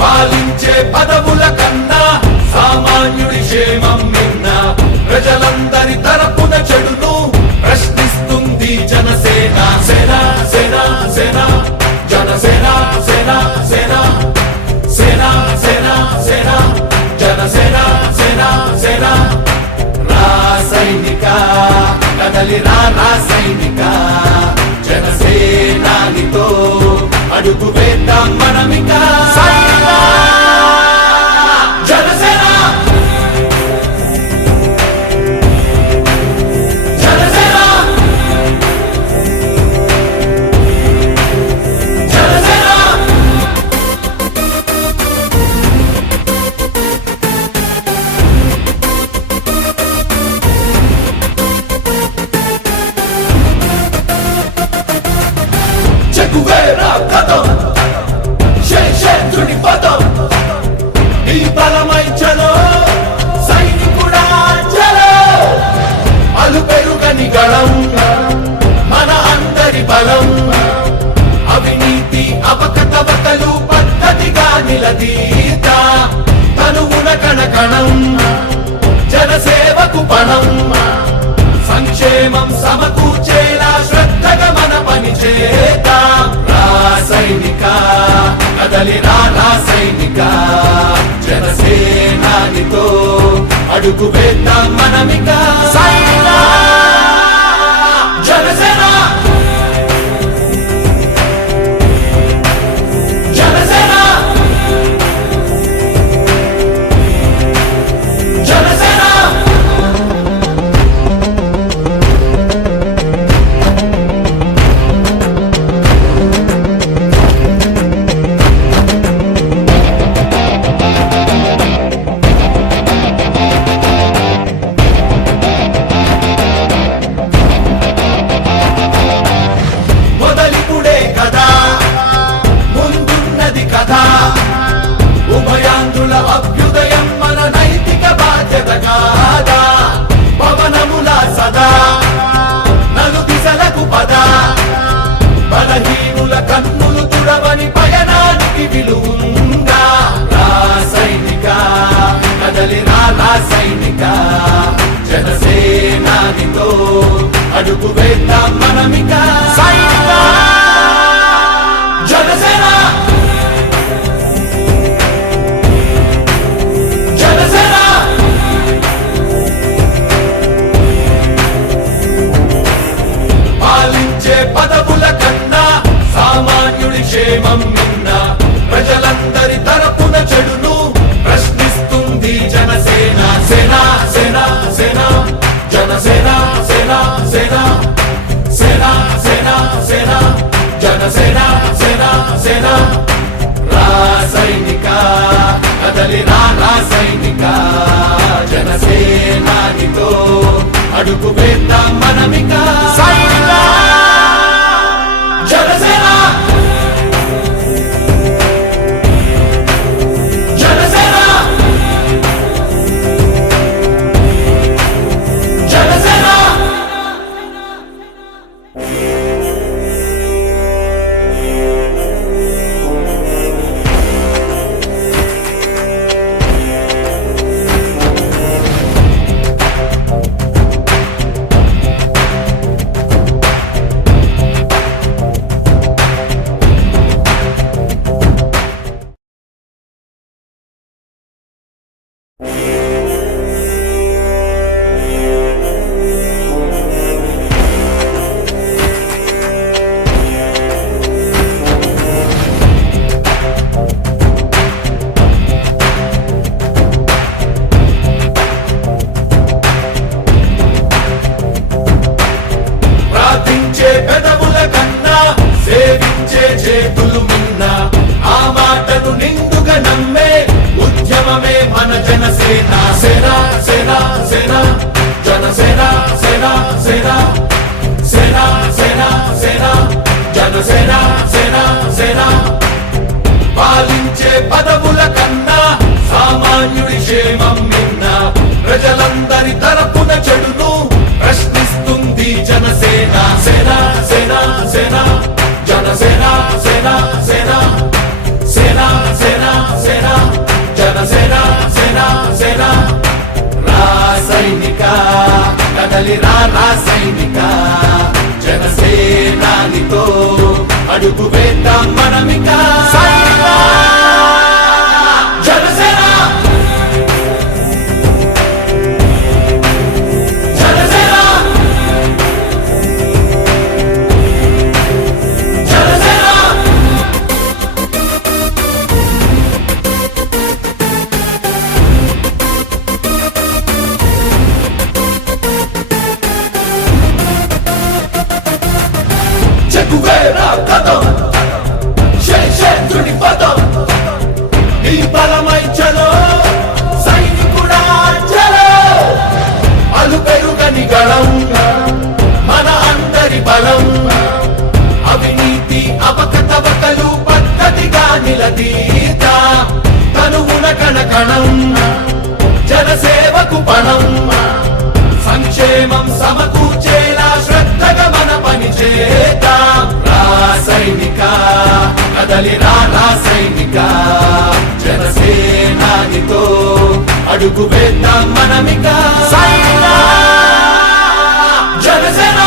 పాలించే పదవుల కన్నా సామాన్యుడి క్షేమం నిన్న ప్రజలందరి తరపున చెడును ప్రశ్నిస్తుంది జనసేన. సేన సేన సేన జనసేన సేన సేన సేన సేన సేన జనసేన సేన సేన. రాసైనిక కదలి రాసైనిక జనసేనానితో అడుగు వేద్దాం మనమిక. జనసేన జనసేన జనసేన. చెగువేరా కథం శేషేంద్రుడి పదం నీ బలమై చలో సైనికుడా చలో. అలు పెరుగని గళం మన అందరి బలం. అవినీతి అపకతవకలు పద్ధతిగా నిలదీత తనువున కణకణం జనసేవకు పణం. సంక్షేమం సమకూర్చేలా శ్రద్ధగా మన పని చేద్దాం. రాసైనిక కదలి రాసైనిక జనసేనానితో అడుగు వేద్దాం మనమిక. జనసేన జనసేన జనసేన. ఉభయాంధ్రుల అభ్యుదయం మన నైతిక బాధ్యత కాదా. పవనముల సదా నలు దిశలకు పద. బలహీనుల కన్నులు తుడవని పయనానికి విలువుందా. రాసైనిక కదలి రాసైనిక జనసేనానితో అడుగు వేద్దాం మనమిక. జనసేన పదవుల కన్నా సామాన్యుడి క్షేమం నిన్న ప్రజలందరి తరపున చెడును ప్రశ్నిస్తుంది జనసేన. సేన సేన సేన జనసేన సేన సేన సేన సేన సేన జనసేన సేన సేన. రాసైనిక కదలి రాసైనిక జనసేనానితో అడుగు వేద్దాం మనమిక. జనసేన జనసేన జనసేన. సంక్షేమమే మన జనసేన సేన సేన సేన జనసేన సేన సేన సేన సేన సేన జనసేన సేన సేన పాలించే పదవుల కన్నా సామాన్యుడి క్షేమం నిన్న ప్రజలందరి తరపున చెడును ప్రశ్నిస్తుంది జనసేన సేన సేన సేన జనసేన సేన సేన సేన సేన సేన జనసేన సేన సేన రాసైనిక కదలి రాసైనిక జనసేనానితో అడుగు వేద్దాం మనమిక జనసేన జనసేన జనసేన చెగువేరా కదం శేషేంద్రుడి పదం నీ బలమై చలో సైనికుడా చలో అలు పెరుగని గళం మన అందరి బలం అవినీతి అవకతవకలు పద్ధతిగా నిలదీత తనువున కణకణం జనసేవకు పణం సంక్షేమం సమకూర్చేలా శ్రద్ధగా మన పని చేద్దాం రాసైనిక కదలి రాసైనిక జనసేనానితో అడుగు వేద్దాం మనమిక జనసేన